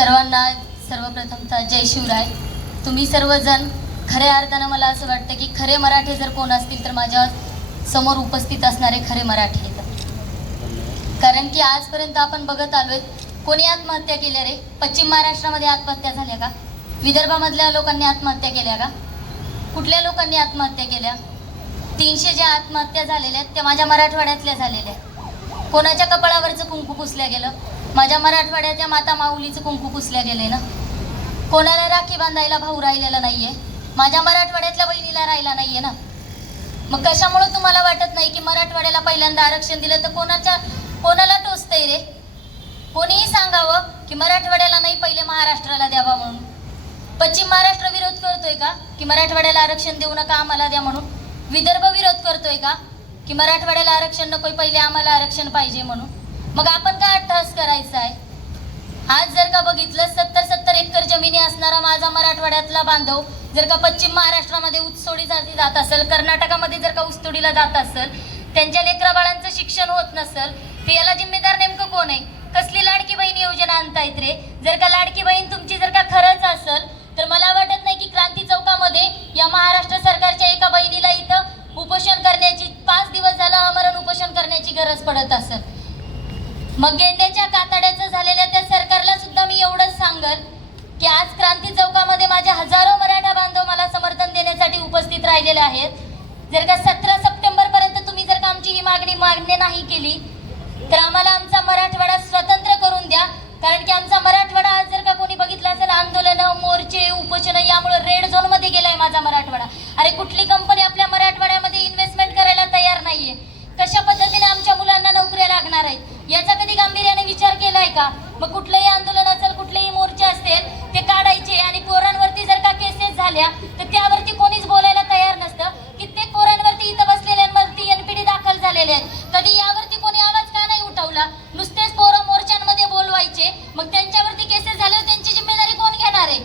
सर्वांना सर्वप्रथमतः जय शिवराय. तुम्ही सर्वजण खऱ्या अर्थानं मला असं वाटतं की खरे मराठे जर कोण असतील तर माझ्यासमोर उपस्थित असणारे खरे मराठे आहेत. कारण की आजपर्यंत आपण बघत आलोय कोणी आत्महत्या केल्या रे? पश्चिम महाराष्ट्रामध्ये आत्महत्या झाल्या का? विदर्भामधल्या लोकांनी आत्महत्या केल्या का? कुठल्या लोकांनी आत्महत्या केल्या? तीनशे ज्या आत्महत्या झालेल्या आहेत त्या माझ्या मराठवाड्यातल्या झालेल्या आहेत. कोणाच्या कपाळावरचं कुंकू पुसल्या गेलं? माझ्या मराठवाड्याच्या माता माऊलीचं कुंकू पुसल्या गेले ना. कोणाला राखी बांधायला भाऊ राहिलेला नाहीये. माझ्या मराठवाड्यातल्या बहिणीला राहिला नाहीये ना. मग कशामुळे तुम्हाला वाटत नाही की मराठवाड्याला पहिल्यांदा आरक्षण दिलं तर कोणाच्या कोणाला टोचतंय रे? कोणीही सांगावं की मराठवाड्याला नाही पहिले महाराष्ट्राला द्यावा म्हणून. पश्चिम महाराष्ट्र विरोध करतोय का? की मराठवाड्याला आरक्षण देऊ नका आम्हाला द्या म्हणून. विदर्भ विरोध करतोय का? की मराठवाड्याला आरक्षण नकोय पहिले आम्हाला आरक्षण पाहिजे म्हणून. मग आपण काय अट्टहास करायचा आहे आज जर का बघितलं सत्तर सत्तर एकर जमिनी असणारा माझा मराठवाड्यातला बांधव जर का पश्चिम महाराष्ट्रामध्ये ऊसतोडी जाती जात असेल कर्नाटकामध्ये जर का उसतोडीला जात असेल त्यांच्या लेकरा बाळांचं शिक्षण होत नसेल तर याला जिम्मेदार नेमकं कोण आहे? कसली लाडकी बहीण योजना आणतायत रे? जर का लाडकी बहीण तुमची जर का खरंच असेल तर मला वाटत नाही की क्रांती चौकामध्ये या महाराष्ट्र सरकारच्या एका बहिणीला इथं उपोषण करण्याची पाच दिवस झालं आमरण उपोषण करण्याची गरज पडत असेल. मग गेंड्याच्या कातड्याचं झालेल्या त्या सरकारला सुद्धा मी एवढंच सांगल की आज क्रांती चौकामध्ये माझे हजारो मराठा बांधव मला समर्थन देण्यासाठी उपस्थित राहिलेले आहेत. जर का सतरा सप्टेंबर पर्यंत तुम्ही जर का आमची ही मागणी मागणी नाही केली तर आम्हाला आमचा मराठवाडा स्वतंत्र करून द्या. कारण की आमचा मराठवाडा आज जर का कोणी बघितला असेल आंदोलनं मोर्चे उपोषण यामुळे रेड झोनमध्ये गेलाय माझा मराठवाडा. अरे कुठली कंपनी आपल्या मराठवाड्यामध्ये इन्व्हेस्टमेंट करायला तयार नाहीये कशा पद्धतीने आमच्या मुलांना नोकऱ्या लागणार आहेत याचा कधी गांभीर्याने विचार केलाय का मग कुठलंही आंदोलन असेल कुठलेही मोर्चे असतील ते काढायचे आणि पोरांवरती जर का केसेस झाल्या तर त्यावरती कोणीच बोलायला तयार नसतं कित्येक पोरांवरती इथं बसलेल्यांवरती एनपीडी दाखल झालेले आहेत कधी यावरती कोणी आवाज का नाही उठवला नुसतेच पोरं मोर्चांमध्ये बोलवायचे मग त्यांच्यावरती केसेस झाल्यावर त्यांची जिम्मेदारी कोण घेणार आहे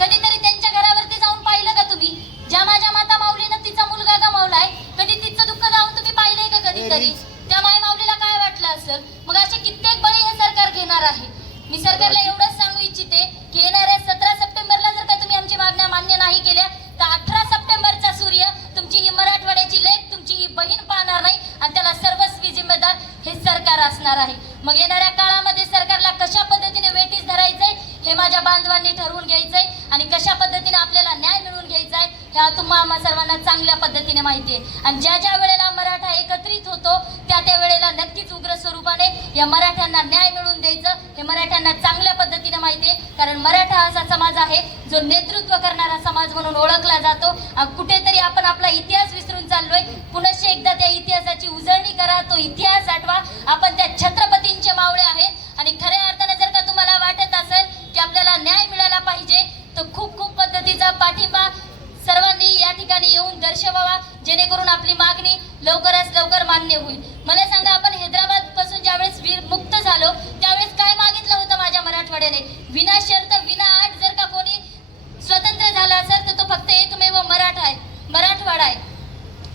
कधीतरी त्यांच्या घरावरती जाऊन पाहिलं का तुम्ही ज्या माझ्या माता माऊलीनं तिचा मुलगा गमावलाय कधी तिचं दुःख जाऊन तुम्ही पाहिलंय का कधीतरी त्या माय माऊलीला काय वाटलं असेल मग असे कित्येक बळी हे सरकार घेणार आहे मी सरकारला एवढंच सांगू इच्छिते की येणाऱ्या सतरा सप्टेंबरला जर का तुम्ही आमची मागण्या मान्य नाही केल्या तर अठरा सप्टेंबरचा सूर्य तुमची ही मराठवाड्याची लेख तुमची ही बहीण पाहणार नाही आणि त्याला सर्वस्वी जिम्मेदार हे सरकार असणार आहे मग येणाऱ्या काळामध्ये सरकारला कशा पद्धतीने वेटीस धरायचंय हे माझ्या बांधवांनी ठरवून घ्यायचंय आणि कशा पद्धतीने आपल्याला न्याय मिळवून घ्यायचा आहे ह्या तुम्हा आम्हा सर्वांना चांगल्या पद्धतीने माहिती आहे. आणि ज्या ज्या वेळेला मराठा एकत्रित होतो त्या त्या वेळेला नक्कीच उग्र स्वरूपाने या मराठ्यांना न्याय मिळवून द्यायचं. हे मराठ्यांना चांगल्या पद्धतीने माहिती आहे. कारण मराठा असा समाज आहे जो नेतृत्व करणारा समाज म्हणून ओळखला जातो. कुठेतरी आपण आपला इतिहास विसरून चाललोय. पुनश्च एकदा त्या इतिहासाची उजळणी करा तो इतिहास आठवा. आपण त्या छत्रपतींचे मावळे आहेत आणि खऱ्या अर्थाने जर का तुम्हाला वाटत असेल की आपल्याला न्याय मिळाला पाहिजे तर खूप खूप पद्धतीचा पाठिंबा सर्वांनी या ठिकाणी येऊन दर्शवावा जेणेकरून आपली मागणी लवकरात लवकर मान्य होईल मला सांगा आपण हैदराबादपासून ज्यावेळेस वीर मुक्त झालो त्यावेळेस काय मागितलं होतं माझ्या मराठवाड्याने विना शर्त विना आठ जर का कोणी स्वतंत्र झाला असेल तर तो फक्त एकमेव मराठा आहे मराठवाडा आहे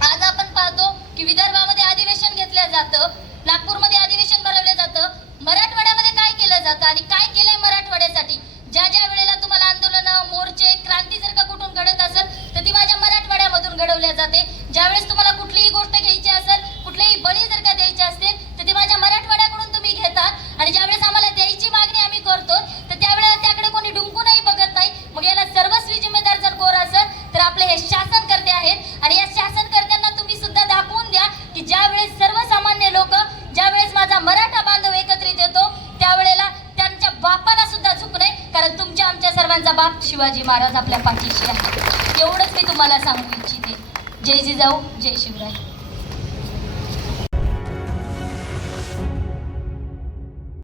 आज आपण पाहतो की विदर्भामध्ये अधिवेशन घेतलं जातं. नागपूरमध्ये अधिवेशन भरवलं जातं. मराठवाड्यामध्ये काय केलं जातं आणि काय केलंय मराठवाड्यासाठी? ज्या ज्या वेळेला तुम्हाला आंदोलन मोर्चे क्रांती जर का कुठून घडत असेल तर ती माझ्या मराठवाड्यामधून घडवल्या जाते. ज्यावेळेस तुम्हाला कुठलं गोष्ट घ्यायची असेल कुठलेही बळी जर का द्यायचे असतील तर ते माझ्या मराठवाड्याकडून तुम्ही घेता आणि ज्यावेळेस आम्हाला द्यायची मागणी आम्ही करतो तर त्यावेळेला त्याकडे कोणी डुंकूनही बघत नाही मग याला सर्वस्वी जिम्मेदार जर कोर असेल तर आपले हे शासनकर्ते आहेत आणि या शासनकर्त्यांना तुम्ही सुद्धा दाखवून द्या की ज्यावेळेस सर्वसामान्य लोक ज्यावेळेस माझा मराठा बांधव एकत्रित येतो त्यावेळेला त्यांच्या बापाला सुद्धा चूक नाही कारण तुमच्या आमच्या सर्वांचा बाप शिवाजी महाराज आपल्या पाठीशी आहे. एवढंच मी तुम्हाला सांगू इच्छिते. जय जिजाऊ जय शिवराय.